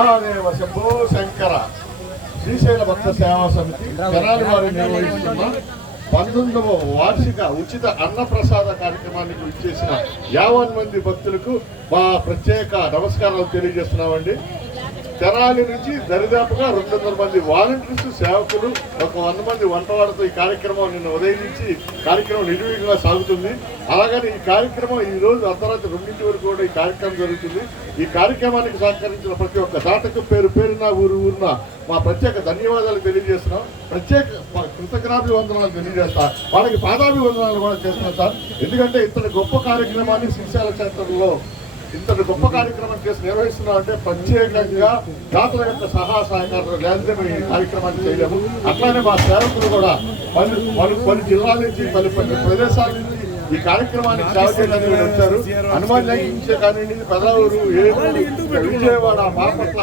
మహాదేవ శంభో శంకర శ్రీశైల భక్త సేవా సమితి తెనాలి వారు నిర్వహిస్తున్న 19వ వార్షిక ఉచిత అన్నప్రసాద కార్యక్రమానికి విచ్చేసిన 50 మంది భక్తులకు మా ప్రత్యేక నమస్కారాలు తెలియజేస్తున్నామండి. తెనాలి నుంచి దరిదాపుగా 200 మంది వాలంటీర్స్ సేవకులు, ఒక 100 మంది వంటవాళ్ళతో ఈ కార్యక్రమం నిన్న ఉదయం నుంచి కార్యక్రమం నిర్విఘ్నంగా సాగుతుంది. అలాగని ఈ కార్యక్రమం ఈ రోజు అర్ధరాత్రి 2 వరకు కూడా ఈ కార్యక్రమం జరుగుతుంది. ఈ కార్యక్రమానికి సహకరించిన ప్రతి ఒక్క దాతకు పేరున ఊరున మా ప్రత్యేక ధన్యవాదాలు తెలియజేస్తున్నాం. ప్రత్యేక కృతజ్ఞాభివందనాలు తెలియజేస్తా, వాళ్ళకి పాదాభివందనాలు కూడా చేస్తున్నాం సార్. ఎందుకంటే ఇంతటి గొప్ప కార్యక్రమాన్ని శ్రీశైల క్షేత్రంలో ఇంతటి గొప్ప కార్యక్రమం చేసి నిర్వహిస్తున్నాం అంటే ప్రత్యేకంగా దాతల యొక్క సహకారాలు లేదంటే మేము ఈ కార్యక్రమాన్ని చేయలేము. అట్లానే మా సేవకులు కూడా పలు జిల్లాల నుంచి పలు ప్రదేశాల నుంచి ఈ కార్యక్రమానికి సేవ చేయడానికి వచ్చారు. హనుమాన్జీ కానివ్వండి, పెదవూరు, ఏలూరు, విజయవాడ, బాపట్ల,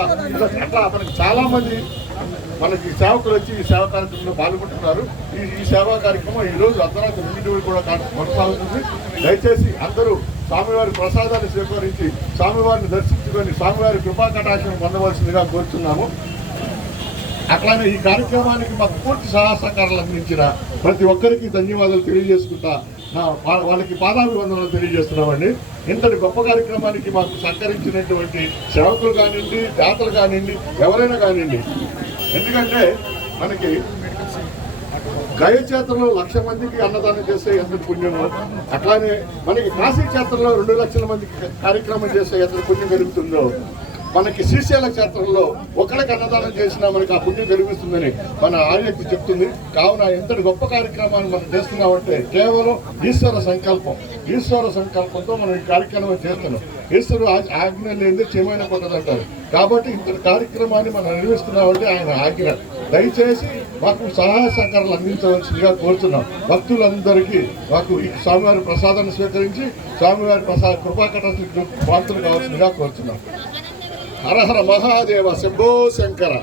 అట్లా మనకి చాలా మంది మనకి సేవకులు వచ్చి ఈ సేవా కార్యక్రమంలో పాల్గొంటున్నారు. ఈ సేవా కార్యక్రమం ఈ రోజు అర్ధరాత్రి 2 కూడా కొనసాగుతుంది. దయచేసి అందరూ స్వామివారి ప్రసాదాన్ని స్వీకరించి స్వామివారిని దర్శించుకొని స్వామివారి కృపా కటాక్షం పొందవలసిందిగా కోరుతున్నాము. అట్లానే ఈ కార్యక్రమానికి మాకు పూర్తి సహకారాలు అందించిన ప్రతి ఒక్కరికి ధన్యవాదాలు తెలియజేసుకుంటా వాళ్ళకి పాదాభివందనాలు తెలియజేస్తున్నామండి. ఇంతటి గొప్ప కార్యక్రమానికి మాకు సహకరించినటువంటి సేవకులు కానివ్వండి, దాతలు కానివ్వండి, ఎవరైనా కానివ్వండి. ఎందుకంటే మనకి గయ క్షేత్రంలో 1,00,000 మందికి అన్నదానం చేస్తే ఎంత పుణ్యమో, అట్లానే మనకి కాశీ క్షేత్రంలో 2 లక్షల మందికి కార్యక్రమం చేస్తే ఎంత పుణ్యం కలుగుతుందో, మనకి శ్రీశైల క్షేత్రంలో ఒకరికి అన్నదానం చేసినా మనకి ఆ పుణ్యం కలుగుతుందని మన ఆర్యక్తి చెప్తుంది. కావున ఎంతటి గొప్ప కార్యక్రమాన్ని మనం చేస్తున్నామంటే కేవలం ఈశ్వర సంకల్పంతో మనం ఈ కార్యక్రమం చేస్తున్నాం. ఈశ్వరు ఆజ్ఞ లేనిదే చేయమైన కొట్టదంటారు. కాబట్టి ఇంతటి కార్యక్రమాన్ని మనం నిర్వహిస్తున్నామంటే ఆయన ఆజ్ఞ. దయచేసి మాకు సహాయ సహకారాలు అందించవలసిందిగా కోరుతున్నాం. భక్తులందరికీ మాకు ఈ స్వామివారి ప్రసాదాన్ని స్వీకరించి స్వామివారి కృపాకటానికి పాత్రలు కావాల్సిందిగా కోరుతున్నాం. హర హర మహాదేవ శంభో శంకర.